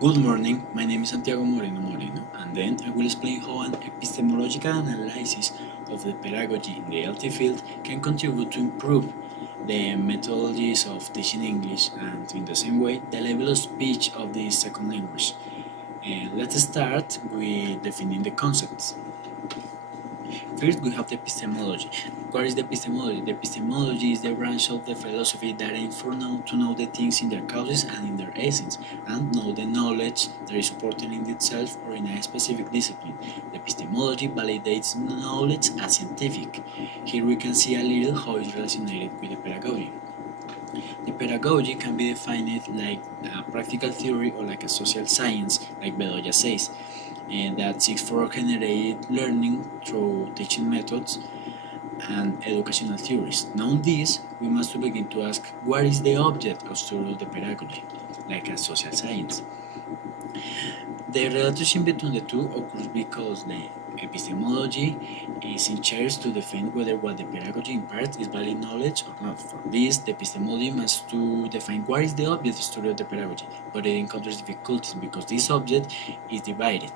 Good morning, my name is Santiago Moreno, and then I will explain how an epistemological analysis of the pedagogy in the ELT field can contribute to improve the methodologies of teaching English and, in the same way, the level of speech of the second language. Let's start with defining the concepts. First, we have the epistemology. What is the epistemology? The epistemology is the branch of the philosophy that aims to know the things in their causes and in their essence, and know the knowledge that is supported in itself or in a specific discipline. The epistemology validates knowledge as scientific. Here we can see a little how it is related with the pedagogy. The pedagogy can be defined like a practical theory or like a social science, like pedagogy says, and that seeks for generated learning through teaching methods and educational theories. Knowing this, we must begin to ask what is the object of study of the pedagogy, like a social science. The relationship between the two occurs because the epistemology is in charge to define whether what the pedagogy imparts is valid knowledge or not. For this, the epistemology must to define what is the object of study of the pedagogy, but it encounters difficulties because this object is divided.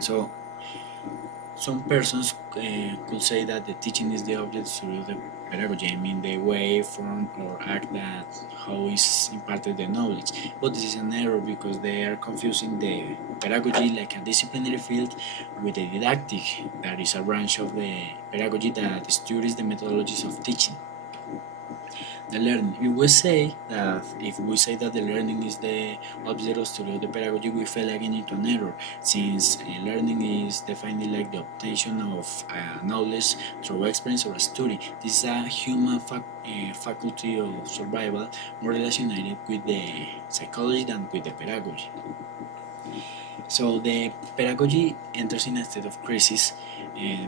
So, some persons could say that the teaching is the object of the pedagogy. I mean, the way, form, or act that how is imparted the knowledge. But this is an error because they are confusing the pedagogy like a disciplinary field with the didactic, that is a branch of the pedagogy that studies the methodologies of teaching. The learning. If we say that the learning is the object of study of the pedagogy, we fell again into an error, since learning is defined like the obtention of knowledge through experience or study. This is a human faculty of survival, more related with the psychology than with the pedagogy. So the pedagogy enters in a state of crisis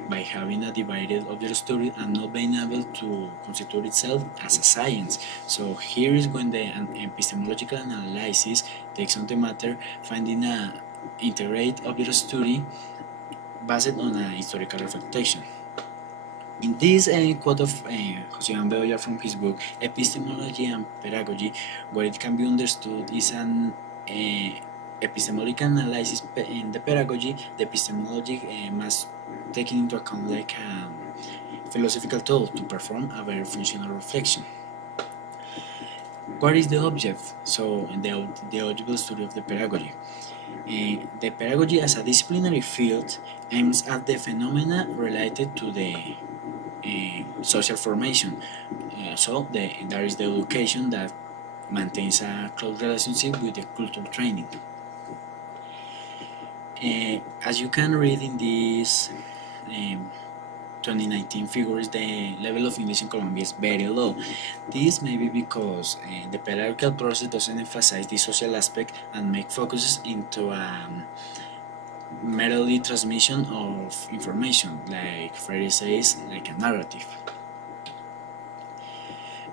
by having a divided object study and not being able to constitute itself as a science. So here is when the epistemological analysis takes on the matter, finding a integrate object study based on a historical reflection. In this quote of José Iván Bedoya from his book Epistemology and Pedagogy, what it can be understood is an epistemological analysis in the pedagogy. The epistemology must take into account like a philosophical tool to perform a very functional reflection. What is the object? So the object study of the pedagogy. The pedagogy as a disciplinary field aims at the phenomena related to the social formation. There is the education that maintains a close relationship with the cultural training. As you can read in this 2019 figures, the level of English in Colombia is very low. This may be because the pedagogical process doesn't emphasize the social aspect and make focuses into merely transmission of information, like Freire says, like a narrative.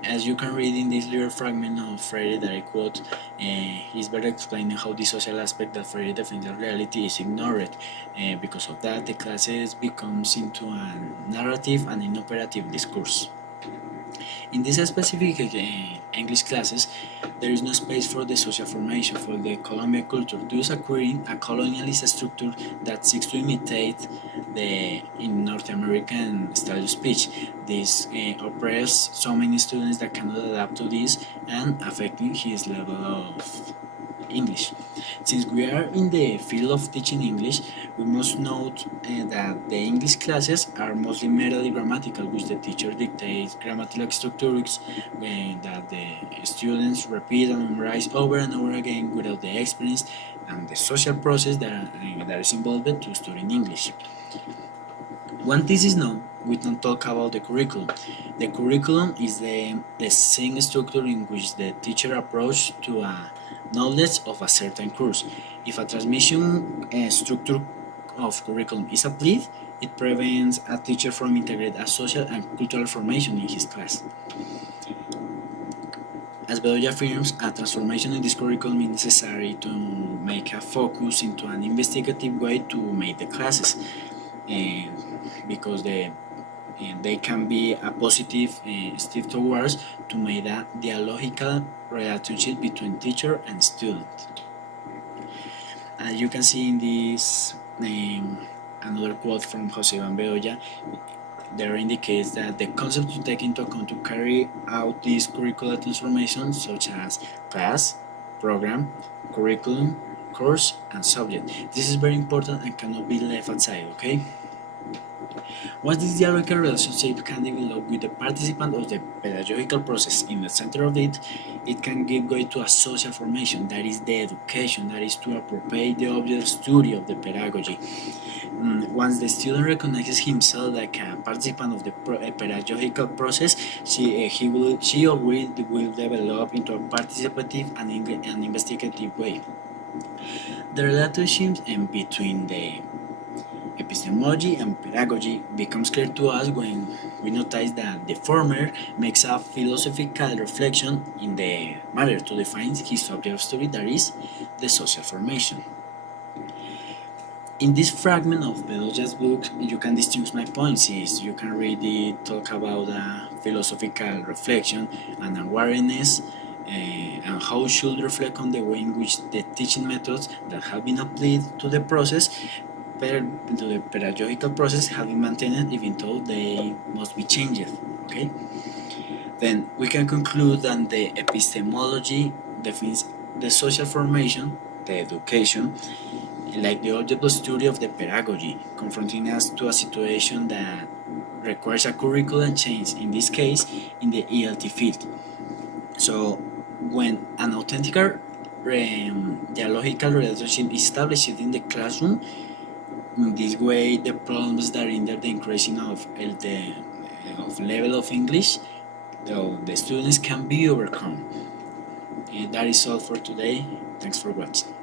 As you can read in this little fragment of Freire that I quote, he's better explaining how the social aspect that Freire defines as reality is ignored. Because of that, the classes becomes into a narrative and an operative discourse. In these specific English classes, there is no space for the social formation, for the Colombian culture, thus acquiring a colonialist structure that seeks to imitate the in North American style of speech. This oppresses so many students that cannot adapt to this and affecting his level of English. Since we are in the field of teaching English, we must note that the English classes are mostly merely grammatical, which the teacher dictates grammatical structures that the students repeat and memorize over and over again without the experience and the social process that is involved to studying English. When this is known, we don't talk about the curriculum. The curriculum is the same structure in which the teacher approach to a knowledge of a certain course. If a transmission structure of curriculum is applied, it prevents a teacher from integrating a social and cultural formation in his class. As Bedoya affirms, a transformation in this curriculum is necessary to make a focus into an investigative way to make the classes, because they can be a positive step towards to make a dialogical relationship between teacher and student. As you can see in this another quote from Jose Van Bedoya, there indicates that the concept to take into account to carry out these curricular transformations, such as class, program, curriculum, course, and subject. This is very important and cannot be left outside, okay? Once this dialogical relationship can develop with the participant of the pedagogical process in the center of it, it can give way to a social formation, that is the education, that is to appropriate the object study of the pedagogy. Once the student recognizes himself like a participant of the pedagogical process, she or he will develop into a participative and investigative way. The relationship between the epistemology and pedagogy becomes clear to us when we notice that the former makes a philosophical reflection in the matter to define his subject of study, that is, the social formation. In this fragment of Bedoya's book, you can distinguish my points. Is you can really talk about a philosophical reflection and awareness, and how should reflect on the way in which the teaching methods that have been applied to the process to the pedagogical process have been maintained even though they must be changed. Okay? Then we can conclude that the epistemology defines the social formation, the education, like the object study of the pedagogy, confronting us to a situation that requires a curriculum change, in this case in the ELT field. So when an authentic dialogical relationship is established in the classroom, in this way, the problems that hinder the increasing of the level of English of the students can be overcome. That is all for today. Thanks for watching.